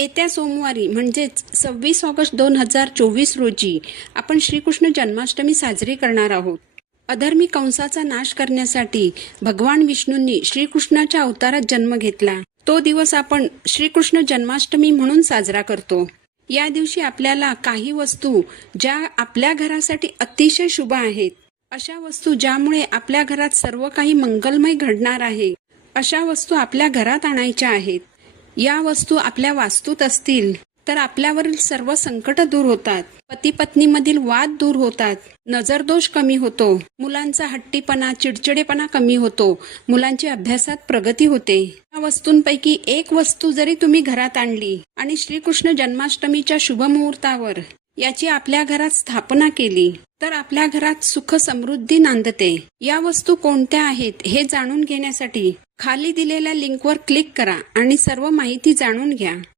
येत्या सोमवारी म्हणजेच 26 ऑगस्ट 2024 रोजी आपण श्रीकृष्ण जन्माष्टमी साजरी करणार आहोत. अधर्मी कंसाचा नाश करण्यासाठी भगवान विष्णूंनी श्रीकृष्णाच्या अवतारात जन्म घेतला. तो दिवस आपण श्रीकृष्ण जन्माष्टमी म्हणून साजरा करतो. या दिवशी आपल्याला काही वस्तू ज्या आपल्या घरासाठी अतिशय शुभ आहेत, अशा वस्तू ज्यामुळे आपल्या घरात सर्व काही मंगलमय घडणार आहे, अशा वस्तू आपल्या घरात आणायच्या आहेत. या वस्तू आपल्या वास्तूत असतील तर आपल्यावरील सर्व संकट दूर होतात, पती पत्नीमधील वाद दूर होतात, नजरदोष कमी होतो, मुलांचा हट्टीपणा चिडचिडेपणा कमी होतो, मुलांची अभ्यासात प्रगती होते. या वस्तूंपैकी एक वस्तू जरी तुम्ही घरात आणली आणि श्रीकृष्ण जन्माष्टमीच्या शुभ मुहूर्तावर याची आपल्या घरात स्थापना केली तर आपल्या घरात सुख समृद्धी नांदते. या वस्तू कोणत्या आहेत हे जाणून घेण्यासाठी खाली दिलेल्या लिंकवर क्लिक करा आणि सर्व माहिती जाणून घ्या.